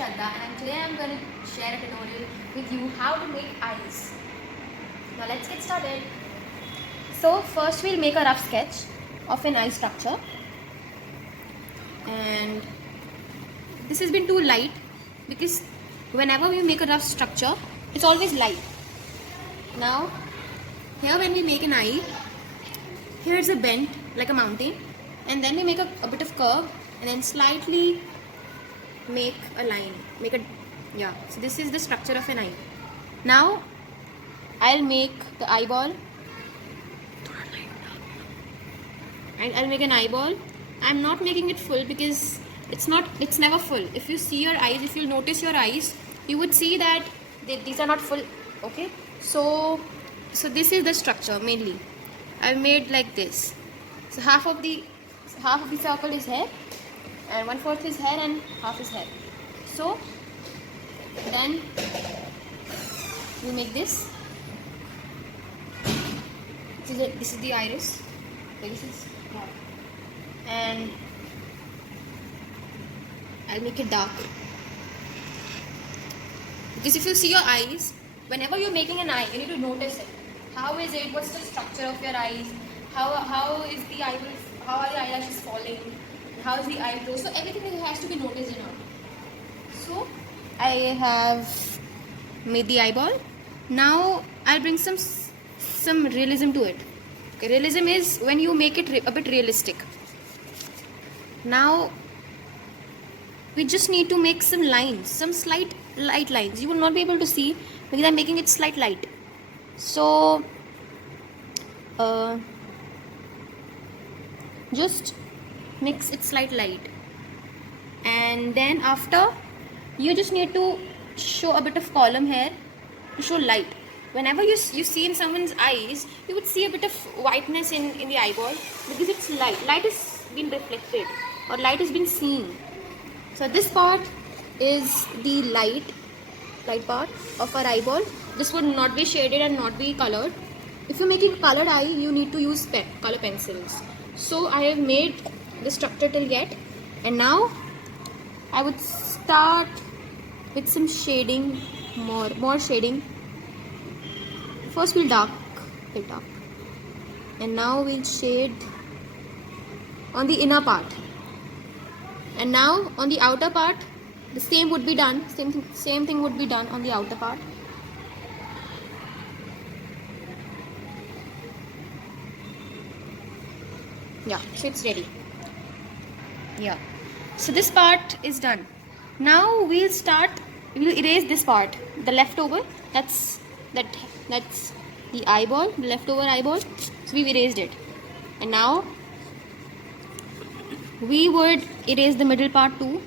Shradha, and today I'm going to share a tutorial with you how to make eyes. Now let's get started. So first we'll make a rough sketch of an eye structure, and this has been too light because whenever we make a rough structure it's always light. Now here when we make an eye, here is a bend like a mountain, and then we make a bit of curve and then slightly make a line, so this is the structure of an eye. Now I'll make the eyeball, and I'll make an eyeball. I'm not making it full because it's never full. If you see your eyes, if you'll notice your eyes, you would see that these are not full. Okay, so this is the structure mainly. I've made like this. So half of the circle is hair, and 1/4 is hair and half is hair. So then we make this. This is the iris. This is, and I'll make it dark, because if you see your eyes, whenever you're making an eye, you need to notice it. How is it? What's the structure of your eyes? How is the eyebrows? How are the eyelashes falling? How is the eyebrow? So everything has to be noticed in art. So I have made the eyeball. Now I'll bring some realism to it. Okay, realism is when you make it a bit realistic. Now we just need to make some lines, some slight light lines. You will not be able to see because I'm making it slight light. So just mix it slight light, and then after you just need to show a bit of column here to show light. Whenever you see in someone's eyes, you would see a bit of whiteness in the eyeball because it's light has been reflected, or light has been seen. So this part is the light part of our eyeball. This would not be shaded and not be colored. If you're making colored eye, you need to use color pencils. So I have made the structure till yet, and now I would start with some shading, more shading. First we'll dark it up, and now we'll shade on the inner part, and now on the outer part the same would be done. Same thing would be done on the outer part. Yeah, so it's ready. Yeah, so this part is done. Now we'll erase this part, the leftover. That's the eyeball, the leftover eyeball. So we've erased it, and now we would erase the middle part too.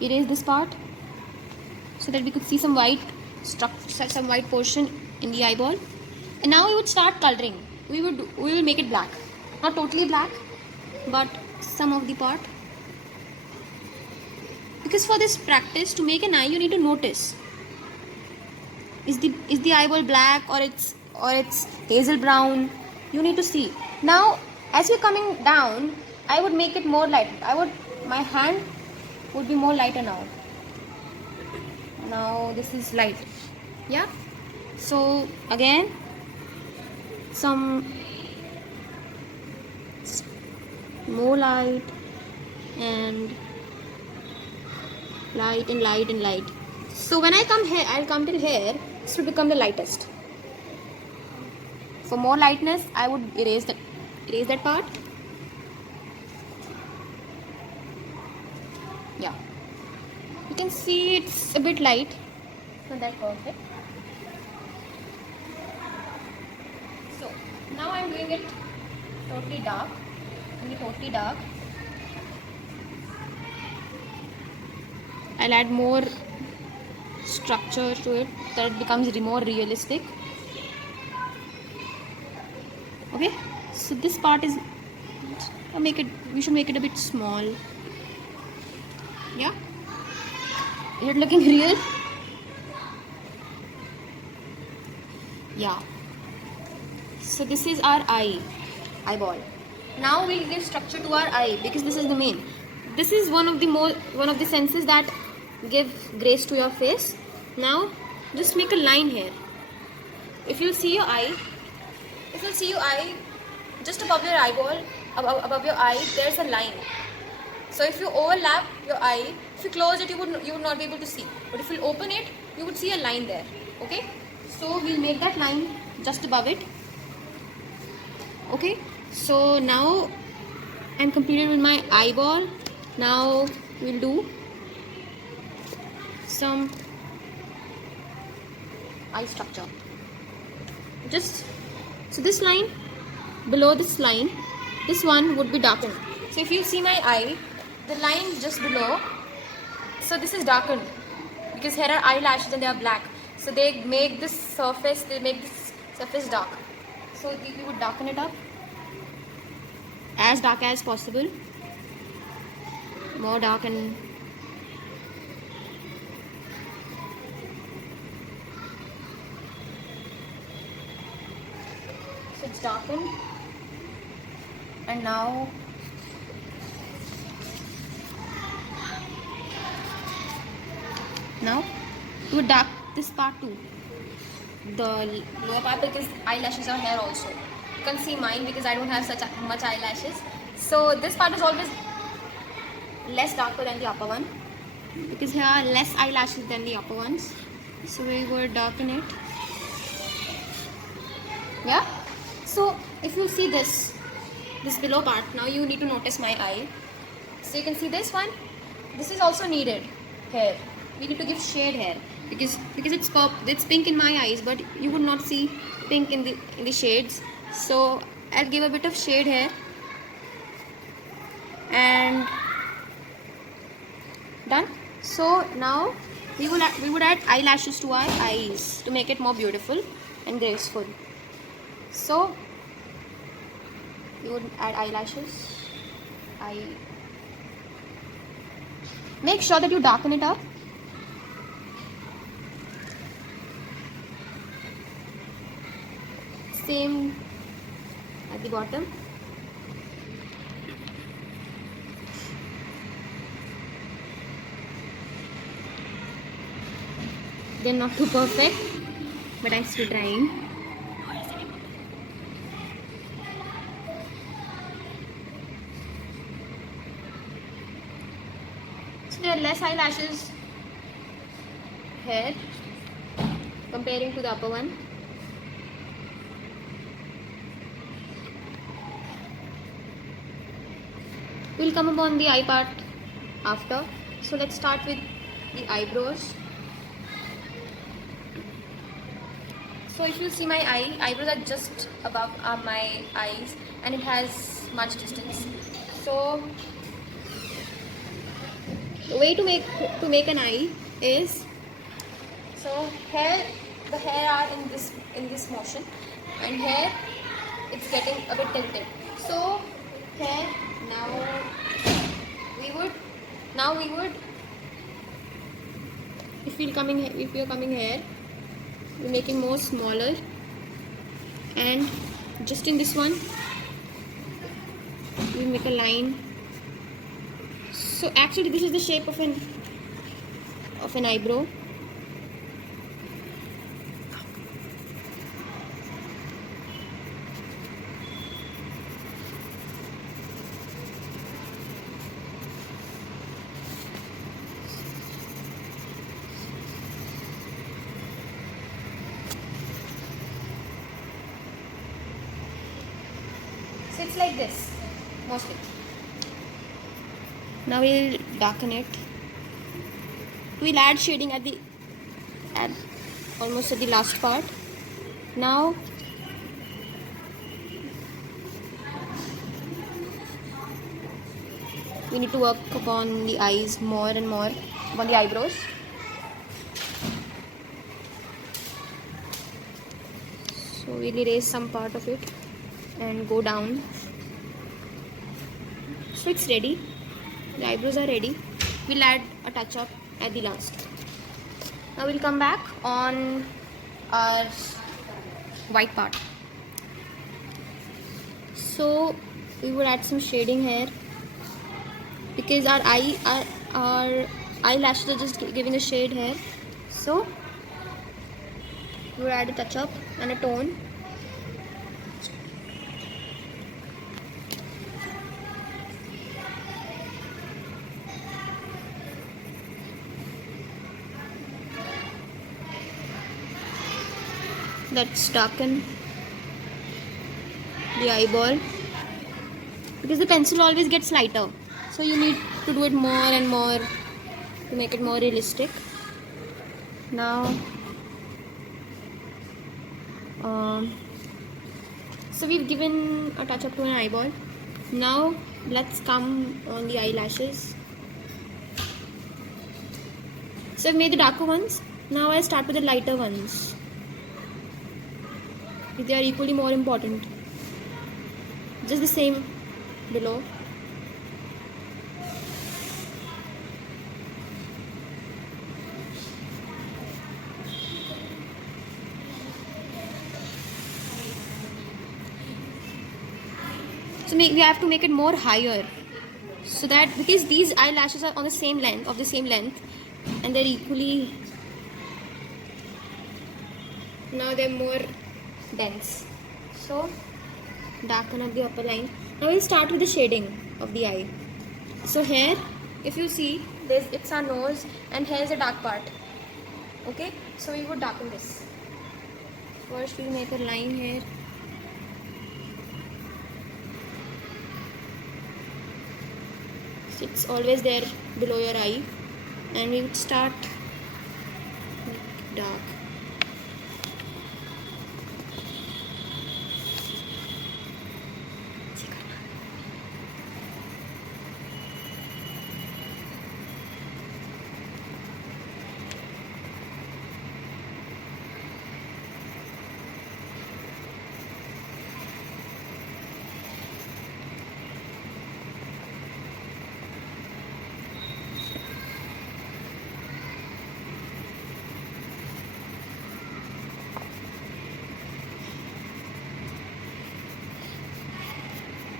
Erase this part so that we could see some white structure, some white portion in the eyeball. And now we would start coloring. We will make it black, not totally black, but some of the part. Because for this practice, to make an eye, you need to notice: is the eyeball black or it's hazel brown? You need to see. Now as you're coming down, I would make it more light. My hand would be more lighter now. Now this is light. Yeah, so again some more light and light and light and light. So when I come here, I'll come till here. This will become the lightest. For more lightness, I would erase that part. Yeah, you can see it's a bit light, not that perfect. So now I'm doing it totally dark. I'll add more structure to it, that it becomes more realistic. Okay, so this part is, we should make it a bit small. Yeah, is it looking real? Yeah, so this is our eyeball. Now we'll give structure to our eye because this is the main. this is one of the senses that give grace to your face. Now just make a line here. If you see your eye, just above your eyeball, above your eye, there's a line. So if you overlap your eye, if you close it, you would not be able to see. But if you open it, you would see a line there. Okay? So we'll make that line just above it. Okay? So now I'm completed with my eyeball. Now we'll do some eye structure. So this line, below this line, this one would be darkened. So if you see my eye, the line just below, so this is darkened because here are eyelashes and they are black. So they make this surface dark. So we would darken it up as dark as possible. More dark and so it's darkened. And now we would dark this part too, the lower part, because eyelashes are here also. You can see mine because I don't have such much eyelashes. So this part is always less darker than the upper one because here are less eyelashes than the upper ones. So we would darken it. Yeah. So if you see this below part, now you need to notice my eye. So you can see this one. This is also needed here. We need to give shade here because it's pink in my eyes, but you would not see pink in the shades. So I'll give a bit of shade here and done. So now we would add eyelashes to our eyes to make it more beautiful and graceful. So you would add eyelashes. Make sure that you darken it up. Same at the bottom. They're not too perfect, but I'm still trying. So there are less eyelashes here comparing to the upper one. We'll come upon the eye part after. So let's start with the eyebrows. So if you see my eyebrows are just above my eyes and it has much distance. So the way to make an eye is, so here the hair are in this motion and here it's getting a bit tilted. So here now we would if you're coming here, we're making more smaller, and just in this one we make a line. So actually this is the shape of an eyebrow. So it's like this mostly. Now we'll darken it. We'll add shading almost at the last part. Now we need to work upon the eyes more and more, upon the eyebrows. So we'll erase some part of it and go down. So it's ready. The eyebrows are ready. We'll add a touch up at the last. Now we'll come back on our white part. So we would add some shading here. because our eyelashes are just giving a shade here. So we'll add a touch up and a tone. Let's darken the eyeball, because the pencil always gets lighter, so you need to do it more and more to make it more realistic. Now so we've given a touch up to an eyeball. Now let's come on the eyelashes. So I've made the darker ones. Now I start with the lighter ones. They are equally more important. Just the same below. So we have to make it more higher, so that because these eyelashes are on the same length, and they're equally, now they're more dense. So darken up the upper line. Now we'll start with the shading of the eye. So here, if you see, it's our nose, and here's the dark part. Okay, so we would darken this. First we'll make a line here. It's always there below your eye, and we would start dark.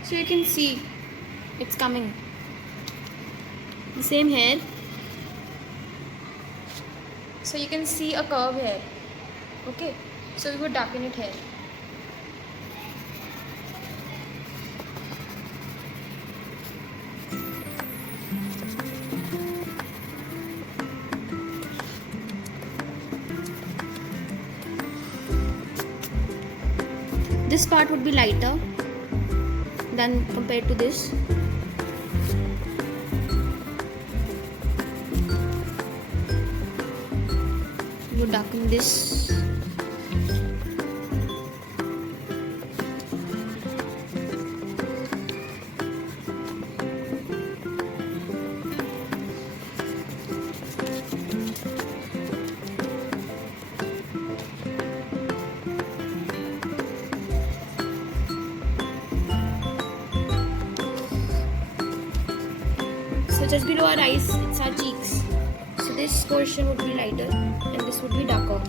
So you can see it's coming. The same here. So you can see a curve here. Okay, so we would darken it here. This part would be lighter than compared to this. We would darken this. So just below our eyes, it's our cheeks. So this portion would be lighter and this would be darker.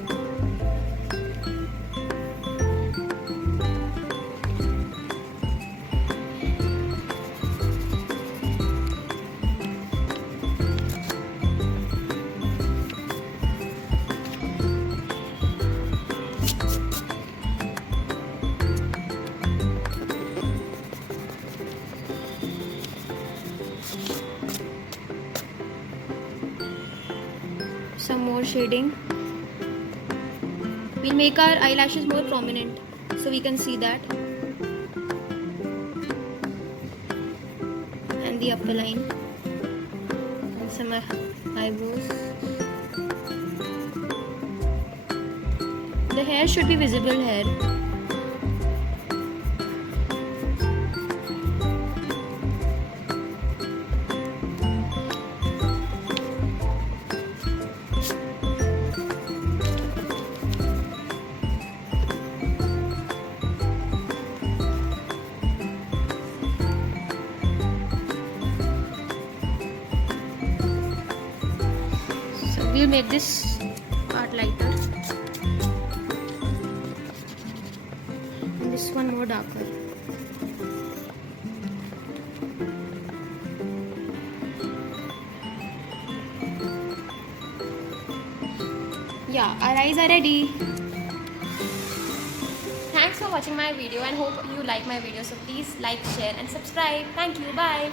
Some more shading. We'll make our eyelashes more prominent so we can see that. And the upper line. And some eyebrows. The hair should be visible here. We'll make this part lighter and this one more darker. Yeah, our eyes are ready. Thanks for watching my video and hope you like my video. So please like, share and subscribe. Thank you. Bye.